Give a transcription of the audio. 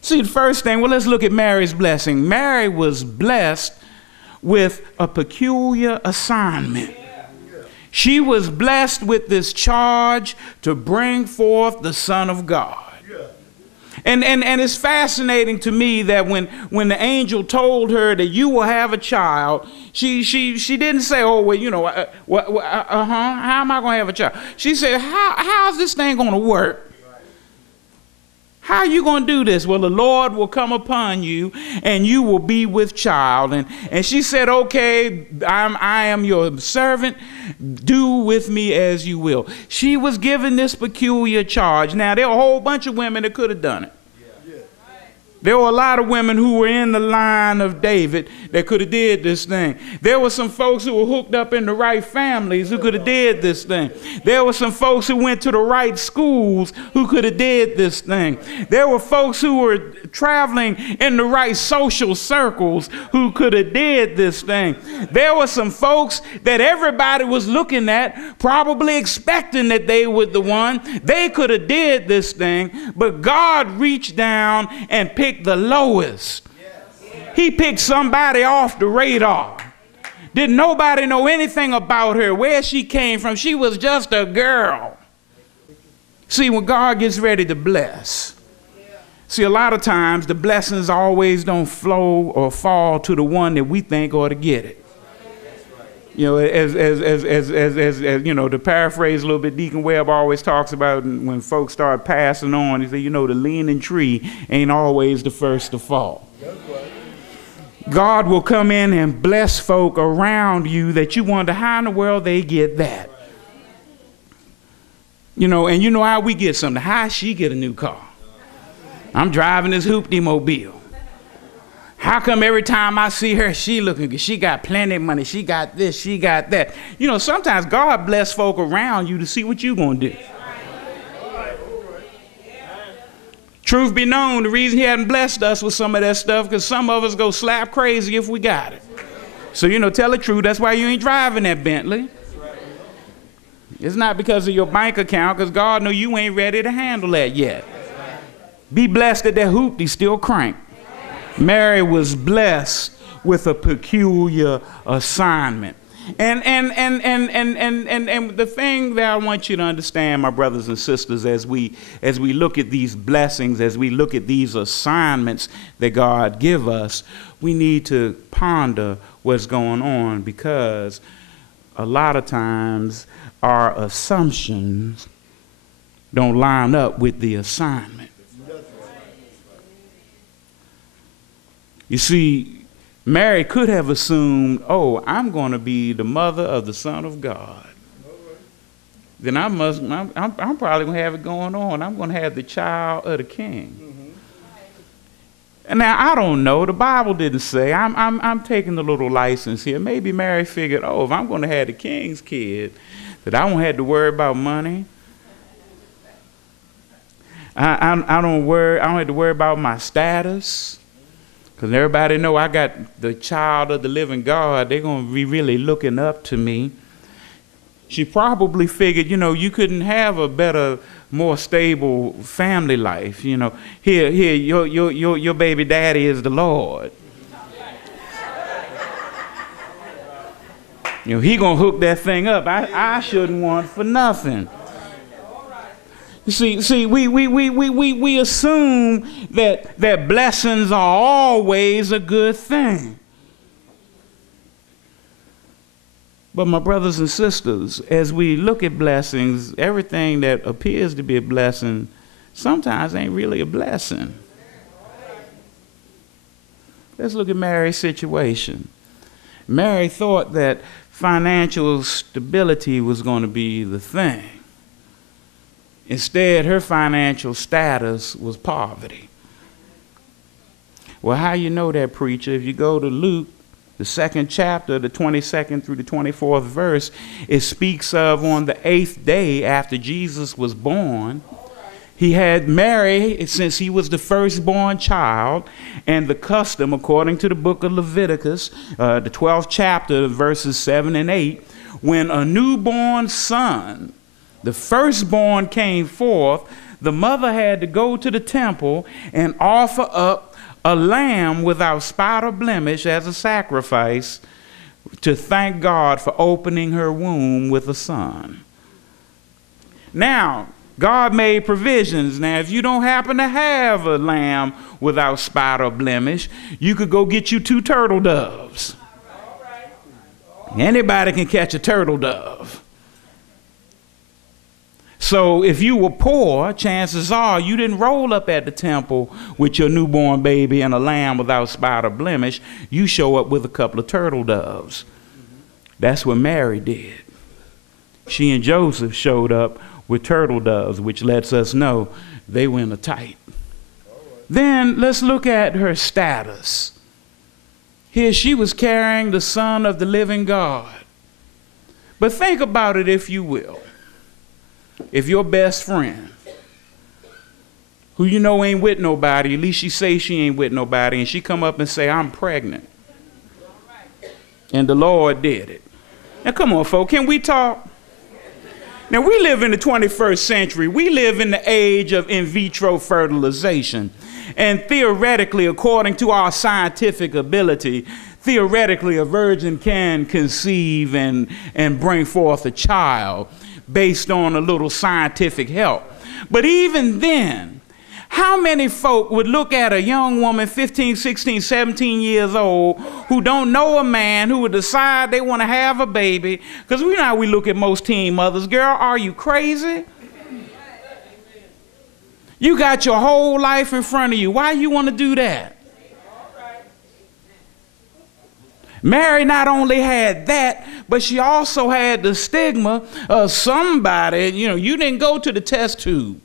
See, the first thing, well, let's look at Mary's blessing. Mary was blessed with a peculiar assignment. She was blessed with this charge to bring forth the Son of God. And it's fascinating to me that when the angel told her that you will have a child, she didn't say, oh, well, you know, how am I going to have a child? She said, how's this thing going to work? How are you going to do this? Well, the Lord will come upon you and you will be with child. And she said, okay, I am your servant. Do with me as you will. She was given this peculiar charge. Now, there were a whole bunch of women that could have done it. There were a lot of women who were in the line of David that could have did this thing. There were some folks who were hooked up in the right families who could have did this thing. There were some folks who went to the right schools who could have did this thing. There were folks who were traveling in the right social circles who could have did this thing. There were some folks that everybody was looking at, probably expecting that they were the one. They could have did this thing, but God reached down and picked the lowest. He picked somebody off the radar. Didn't nobody know anything about her, where she came from. She was just a girl. See, when God gets ready to bless, see, a lot of times the blessings always don't flow or fall to the one that we think ought to get it. You know, as you know, to paraphrase a little bit, Deacon Webb always talks about when folks start passing on, he said, you know, the leaning tree ain't always the first to fall. God will come in and bless folk around you that you wonder how in the world they get that. You know, and you know how we get something. How she get a new car? I'm driving this hoopty mobile. How come every time I see her, she looking good? She got plenty of money. She got this, she got that. You know, sometimes God bless folk around you to see what you're going to do. Truth be known, the reason he hadn't blessed us with some of that stuff, because some of us go slap crazy if we got it. So, you know, tell the truth. That's why you ain't driving that Bentley. It's not because of your bank account, because God knows you ain't ready to handle that yet. Be blessed that that hoopty still crank. Mary was blessed with a peculiar assignment. And the thing that I want you to understand, my brothers and sisters, as we look at these blessings, as we look at these assignments that God give us, we need to ponder what's going on, because a lot of times our assumptions don't line up with the assignment. You see, Mary could have assumed, oh, I'm going to be the mother of the Son of God. Then I'm probably going to have it going on. I'm going to have the child of the King. And now, I don't know. The Bible didn't say. I'm taking a little license here. Maybe Mary figured, oh, if I'm going to have the king's kid, that I won't have to worry about money. I don't have to worry about my status. Because everybody know I got the child of the living God. They're going to be really looking up to me. She probably figured, you know, you couldn't have a better, more stable family life. You know, here, your baby daddy is the Lord. You know, he going to hook that thing up. I shouldn't want for nothing. See, we assume that blessings are always a good thing. But my brothers and sisters, as we look at blessings, everything that appears to be a blessing sometimes ain't really a blessing. Let's look at Mary's situation. Mary thought that financial stability was going to be the thing. Instead, her financial status was poverty. Well, how you know that, preacher? If you go to Luke, the 2nd chapter, the 22nd through the 24th verse, it speaks of on the 8th day after Jesus was born, he had Mary, since he was the firstborn child, and the custom, according to the book of Leviticus, the 12th chapter, verses 7 and 8, when a newborn son, the firstborn, came forth, the mother had to go to the temple and offer up a lamb without spot or blemish as a sacrifice to thank God for opening her womb with a son. Now, God made provisions. Now, if you don't happen to have a lamb without spot or blemish, you could go get you 2 turtle doves. Anybody can catch a turtle dove. So if you were poor, chances are you didn't roll up at the temple with your newborn baby and a lamb without spot or blemish. You show up with a couple of turtle doves. That's what Mary did. She and Joseph showed up with turtle doves, which lets us know they were in a tight. Then let's look at her status. Here she was carrying the Son of the living God. But think about it, if you will. If your best friend, who you know ain't with nobody, at least she say she ain't with nobody, and she come up and say, I'm pregnant. And the Lord did it. Now come on, folks, can we talk? Now we live in the 21st century. We live in the age of in vitro fertilization. And theoretically, according to our scientific ability, theoretically a virgin can conceive and bring forth a child based on a little scientific help. But even then, how many folk would look at a young woman 15, 16, 17 years old who don't know a man, who would decide they want to have a baby? Because we know how we look at most teen mothers. Girl, are you crazy? You got your whole life in front of you. Why you want to do that? Mary not only had that, but she also had the stigma of somebody, you didn't go to the test tube.